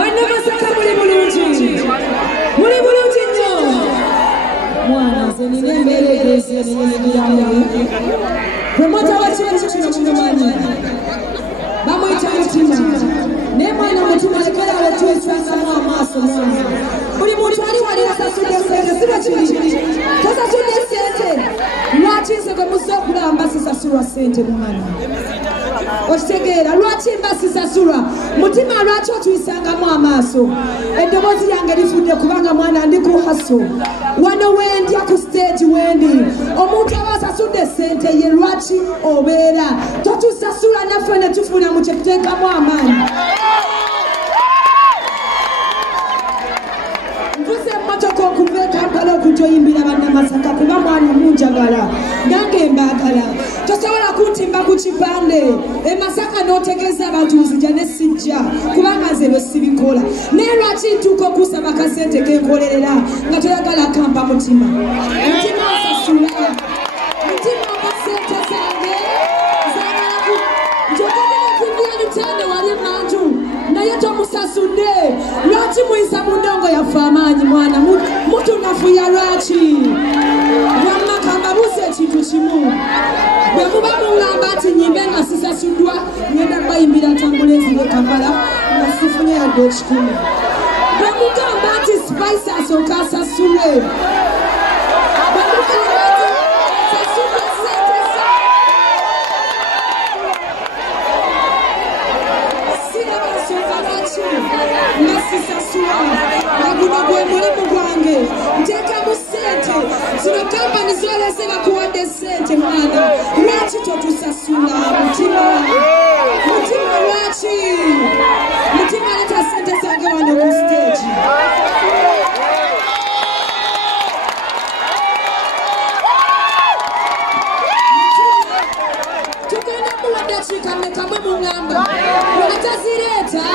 Bana masaka muri bulungi nnyo. Mwana nze nina embeera ezeezirenyenyegiramu. Promota wa kintu kino mumanyi. Bamuyita Mutima. Naye mwana Mutima lekera awo twesangamu amaaso mwana. Buli muntu ali wali asasudde ssente siba kiri. Tosasudde ssente. Lwaki nze gwe muzze okulamba sisasulwa ssente mwana? Okitegeera lwaki mba sisasulwa? Mutima lwaki otuyisangamu amaaso? Eddoboozi yange lifudde kubanga mwana ndi ku haso. Wano wendya ku stage wendi. Omuntu aba asasudde ssente ye lwaki obeera? Totusasula naffe ne tufuna mu kye tuteekamu amaanyi. Mvuze emmotoka okuva e Kampala okujoyimbira bannamasaka kuba mwana munjagala nange mbaagala. Tosobola kuntimba ku kipande e Masaka n'otegeeza abantu nzija ne sijja kubanga nze bwe sibikola. Naye lwaki ntuuka okusaba kasente kenkolerera nga toyagala kampa Mutima? Mutima asasula. Mutima oba sente zange zaagala njogera kumbira lutande wali manju naye tomusasudde. Lwaki muyisa mu ndongo yaffe amaanyi mwana? Mutunafuya lwaki? Wamma kambabuuza ekintu kimu. Bwe muba mungamba nti nyimbe nga sisasuddwa ngenda bayimbira ntambula enzire Kampala nga sifunye yadde ekikumi. Bwe mugamba nti Spice asooka asasulwe. Bwe mugamba nti sasudde ssente siraba nsonga lwaki nga sisasula. Nga guno gwe mulimu gwange nteekamu ssente. Zino kampani zolese bakuwadde ssente mwana. Lwaki totusasula Mutima? Mutima lwaki? Mutima leta ssente zange wano ku stage. Tugenda muwa ddakiika mmeka mwe mungamba? Bwe tazireeta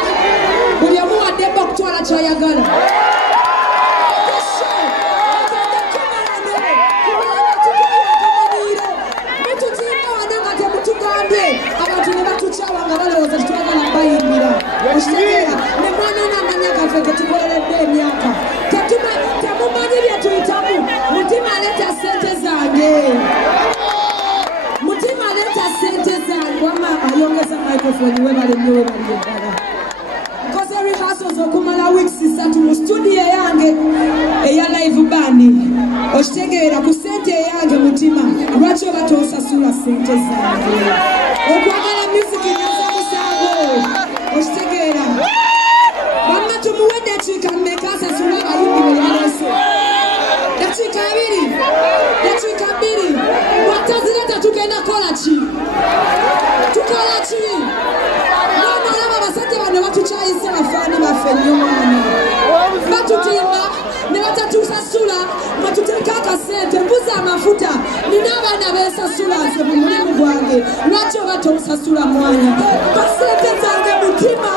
buli omu waddemba okutwala ky'ayagala. Abantu ne batukyawa nga balowooza tetwagala bayimbira. Okitegeera ne mwana n'amanya gaffe ge tukoleredde emyaka. Temumanyi bye tuyitamu. Mutima leeta ssente zange. Mutima leeta ssente zange. Wamma ayongeza microphone webale nnyo webale ddala. Nkoze rehearsals okumala weeks 3 mu studio yange eya live band. Okitegeera ku ssente yange Mutima lwaki oba tosasula ssente zange? Okwagala music nyoza musango. Okitegeera wamma tumuwe ddakiika mmeka asasula abayimbi be yaleese? Ddakiika 2. Ddakiika 2. Bw'atazireta tugenda kola ki? Tukola ki? Mwana olaba abasajja bano batukyayisa bafaani baffe nnyo mwana. Batutimba ne batatusasula nga tuteeka akasente. Mbuze amafuta nina abaana beesasula nze mu mulimu gwange. Lwaki oba tosasula mwana? Basente zange Mutima